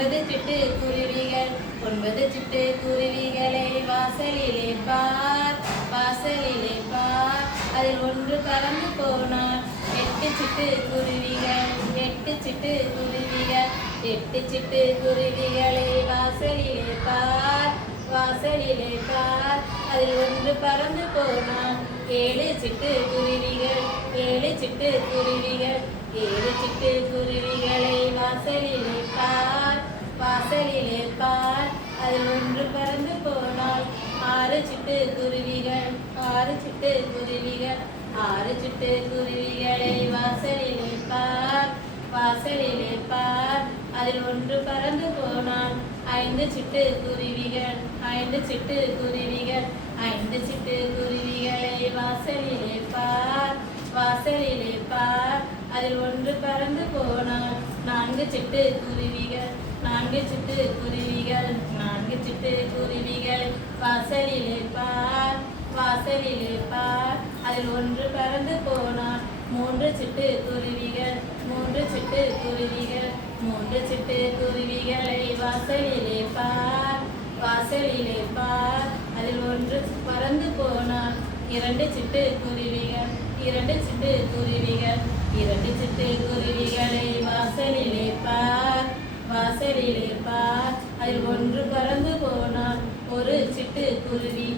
ஒன்பது சிட்டுக்குருவிகள் ஒன்பது சிட்டுக்குருவிகளை வாசலிலே பார் வாசலிலே பார் அதில் ஒன்று பறந்து போனார் எட்டு சிட்டுக்குருவிகள் எட்டு சிட்டுக்குருவிகள் எட்டு சிட்டுக்குருவிகளை வாசலிலே பார் வாசலிலே பார் அதில் ஒன்று பறந்து போனான் ஏழு சிட்டுக்குருவிகள் ஏழு சிட்டுக்குருவிகள் ஏழு சிட்டுக்குருவிகளை வாசலிலே பார் வாசலிலே பார் அதில் ஒன்று பறந்து போனால் ஆறு சிட்டுக்குருவிகள் ஆறு சிட்டுக்குருவிகள் ஆறு சிட்டுக்குருவிகளை வாசலிலே பார் வாசலிலே பார் அதில் ஒன்று பறந்து போனால் ஐந்து சிட்டுக்குருவிகள் ஐந்து சிட்டுக்குருவிகள் ஐந்து சிட்டுக்குருவிகளை வாசலிலே பார் வாசலிலே பார் அதில் ஒன்று பறந்து போனால் நான்கு சிட்டுக்குருவிகள் நான்கு சிட்டுக்குருவிகள் நான்கு சிட்டுக்குருவிகள் வாசலிலே பார் வாசலிலே பார் அதில் ஒன்று பறந்து போனால் மூன்று சிட்டுக்குருவிகள் மூன்று சிட்டுக்குருவிகள் மூன்று சிட்டுக்குருவிகளை வாசலிலே பார் வாசலிலே பார் அதில் ஒன்று பறந்து போனால் இரண்டு சிட்டுக்குருவிகள் இரண்டு சிட்டுக்குருவிகள் இரண்டு சிட்டுக்குருவிகளை வாசலிலே பார் வாசலிலே பார் அதில் ஒன்று பறந்து போனால் ஒரு சிட்டுக்குருவி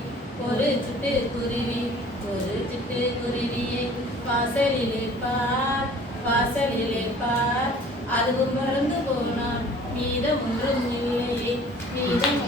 ஒரு சிட்டுக்குருவி ஒரு சிட்டுக்குருவியை வாசலிலே பார் வாசலிலே பார் அதுவும் பறந்து போனால் மீதம் ஒன்றும் இல்லையே மீதம்